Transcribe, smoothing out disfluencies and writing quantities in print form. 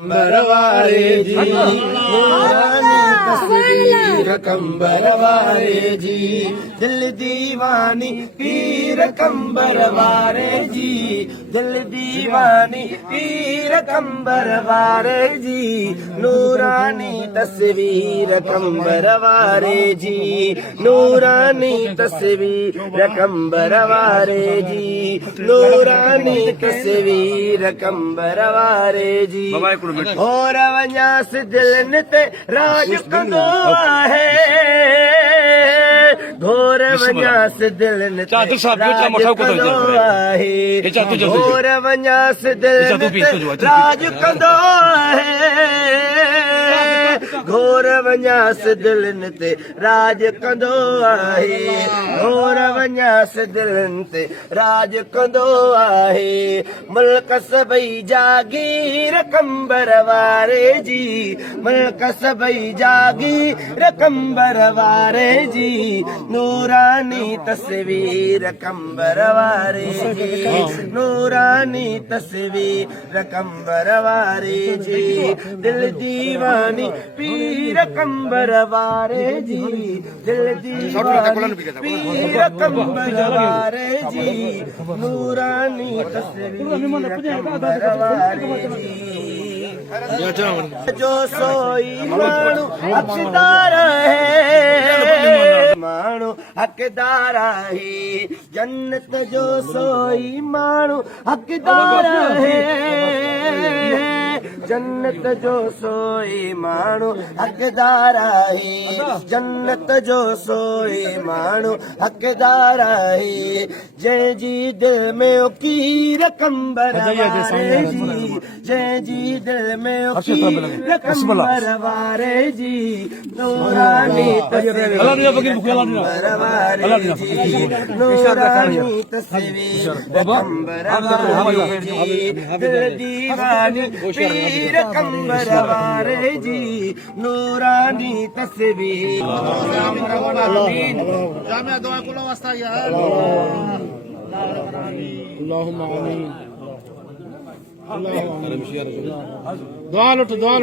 कंबरवारे जी नूरानी तस्वीर कंबरवारे जी दिल दीवानी पीर कंबरवारे जी दिल दीवानी पीर कंबरवारे जी नूरानी तस्वीर कंबरवारे जी नूरानी तस्वीर कंबरवारे जी नूरानी तस्वीर कंबरवारे जी और वञास दिल ते राज कंदो आहे घोर वञास दिल ते राज कंदो आहे घोर वञास दिल ते राज कंदो आहे घोर वञास दिल ते राज कंदो आहे घोर वञास दिल ते राज कंदो आहे मुल्क सभई जागीर कंबरवारे जी मुल्क सभई जागीर कंबरवारे जी नूरानी तस्वीर कंबरवारे जी नूरानी तस्वीर कंबरवारे जी दिल दीवानी पीर कंबरवारे जी दिल दीवानी पीर कंबरवारे जी नूरानी तस्वीर कंबरवारे जी जो सोई माण्हू हक़दार है माण्हू हक़दार है जन्नत जो सोई माण्हू हक़दार है जन्नत जो सोई माण्हू हक़दार है जन्नत जो सोई माण्हू हक़दार है जंहिंजी दिल में कीर कंबरवारे जी जंहिंजी दिल में कीर कंबरवारे जी नूरानी कंबरवारे जी नूरानी तस्वीर कंबरवारे जी दिल दीवानी पीर कंबरवारे जी नूरानी तस्वीर जामिया दुआ कुल वास्ता या اللهم آمين دعاء لطف الله